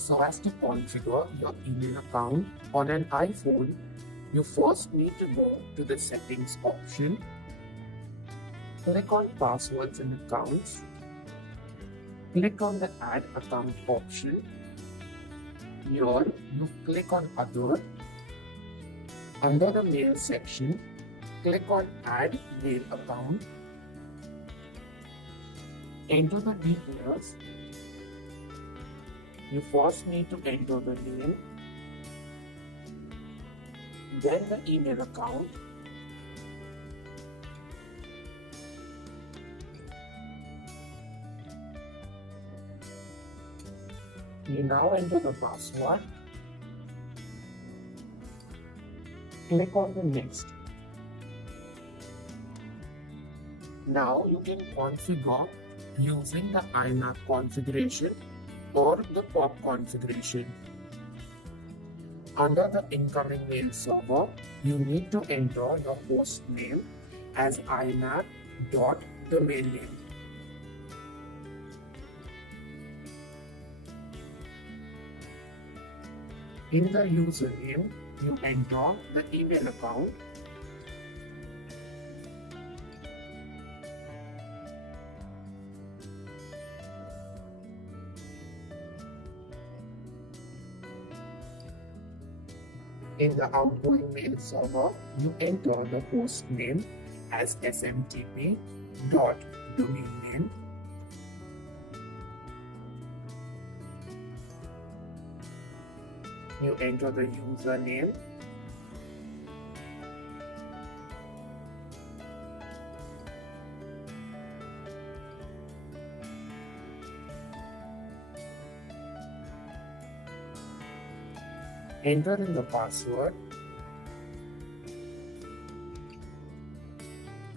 So as to configure your email account on an iPhone, you first need to go to the settings option, click on passwords and accounts, click on the add account option. Here you click on other. Under the mail section, click on add mail account, enter the details. You first need to enter the name, then the email account, you now enter the password, click on the next. Now you can configure using the iMac configuration or the POP configuration. Under the incoming mail server, you need to enter your host name as iMac.domain name. In the username, you enter the email account. In the outgoing mail server, you enter the host name as smtp.domain name. You enter the username. Enter in the password.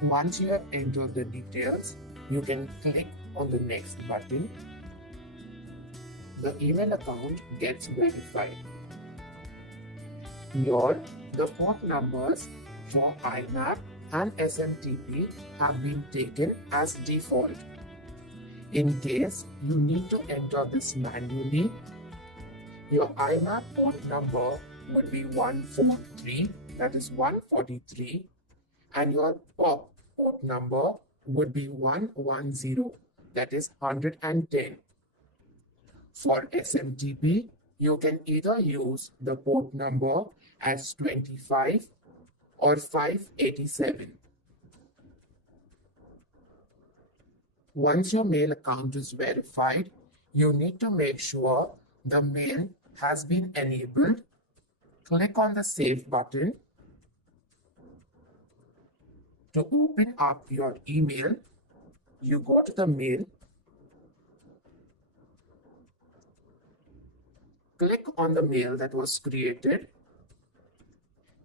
Once you have entered the details, you can click on the next button. The email account gets verified. Here, the port numbers for iMac and SMTP have been taken as default. In case you need to enter this manually, your iMac port number would be 143, that is 143, and your POP port number would be 110, that is 110. For SMTP, you can either use the port number as 25 or 587. Once your mail account is verified, you need to make sure the mail has been enabled. Click on the Save button. To open up your email, you go to the mail, click on the mail that was created.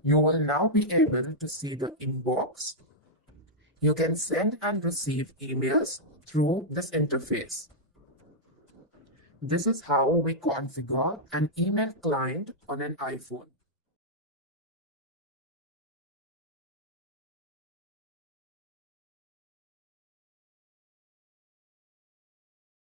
You will now be able to see the inbox. You can send and receive emails through this interface. This is how we configure an email client on an iPhone.